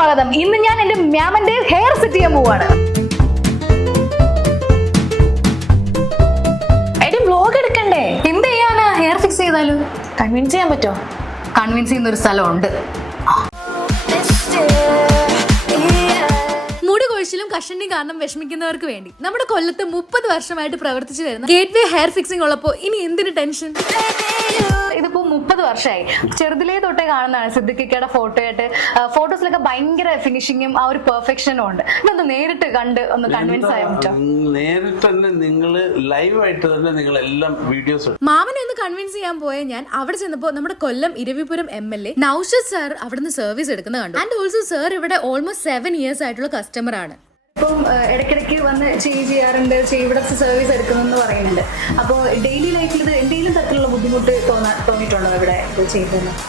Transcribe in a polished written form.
സ്വാഗതം. ഇന്ന് ഞാൻ എന്റെ മ്യാമന്റെ ഹെയർ സെറ്റ് ചെയ്യാൻ പോവാണ്. വ്ലോഗ് എടുക്കണ്ടേ? എന്ത് ചെയ്യാനാ? ഹെയർ ഫിക്സ് ചെയ്താലും കൺവിൻസ് ചെയ്യാൻ പറ്റോ? കൺവിൻസ് ചെയ്യുന്ന ഒരു സ്ഥലമുണ്ട്. മുടി കൊഴിച്ചിലും കഷണ്ടിയും കാരണം വിഷമിക്കുന്നവർക്ക് വേണ്ടി നമ്മുടെ കൊല്ലത്ത് 30 വർഷമായിട്ട് പ്രവർത്തിച്ചു വരുന്ന ഗേറ്റ് ഹെയർ ഫിക്സിംഗ് ഉള്ളപ്പോൾ ഇനി എന്തിന് ടെൻഷൻ? ഇതിപ്പോ 30 വർഷമായി. ചെറുതിലേ തൊട്ടേ കാണുന്നതാണ് സിദ്ദിഖിക്കയുടെ ഫോട്ടോയായിട്ട്. ഫോട്ടോസിലൊക്കെ ഭയങ്കര ഫിനിഷിങ്ങും ആ ഒരു പെർഫെക്ഷനും ഉണ്ട്. ഇതൊന്ന് നേരിട്ട് കണ്ട് ഒന്ന് കൺവിൻസ് ആയാൽ പറ്റും. നേരിട്ട് തന്നെ നിങ്ങള് ലൈവായിട്ട് തന്നെ നിങ്ങളെല്ലാം വീഡിയോസ് മാമനെ ഒന്ന് കൺവിൻസ് ചെയ്യാൻ പോയ ഞാൻ അവിടെ ചെന്നപ്പോൾ നമ്മുടെ കൊല്ലം ഇരവിപുരം MLA നൗഷദ് സാർ അവിടുന്ന് സർവീസ് എടുക്കുന്നത് കണ്ടു. ആൻഡ് ഓൾസോ സാർ ഇവിടെ ഓൾമോസ്റ്റ് 7 years ആയിട്ടുള്ള കസ്റ്റമർ ആണ്. ഇപ്പം ഇടയ്ക്കിടയ്ക്ക് വന്ന് ചെയ്യാറുണ്ട്, ഇവിടെ സർവീസ് എടുക്കുന്നെന്ന് പറയുന്നുണ്ട്. അപ്പോൾ ഡെയിലി ലൈഫിൽ ഇത് എന്തെങ്കിലും തരത്തിലുള്ള ബുദ്ധിമുട്ട് തോന്നിയിട്ടുണ്ടോ ഇവിടെ ചെയ്യുന്നത്?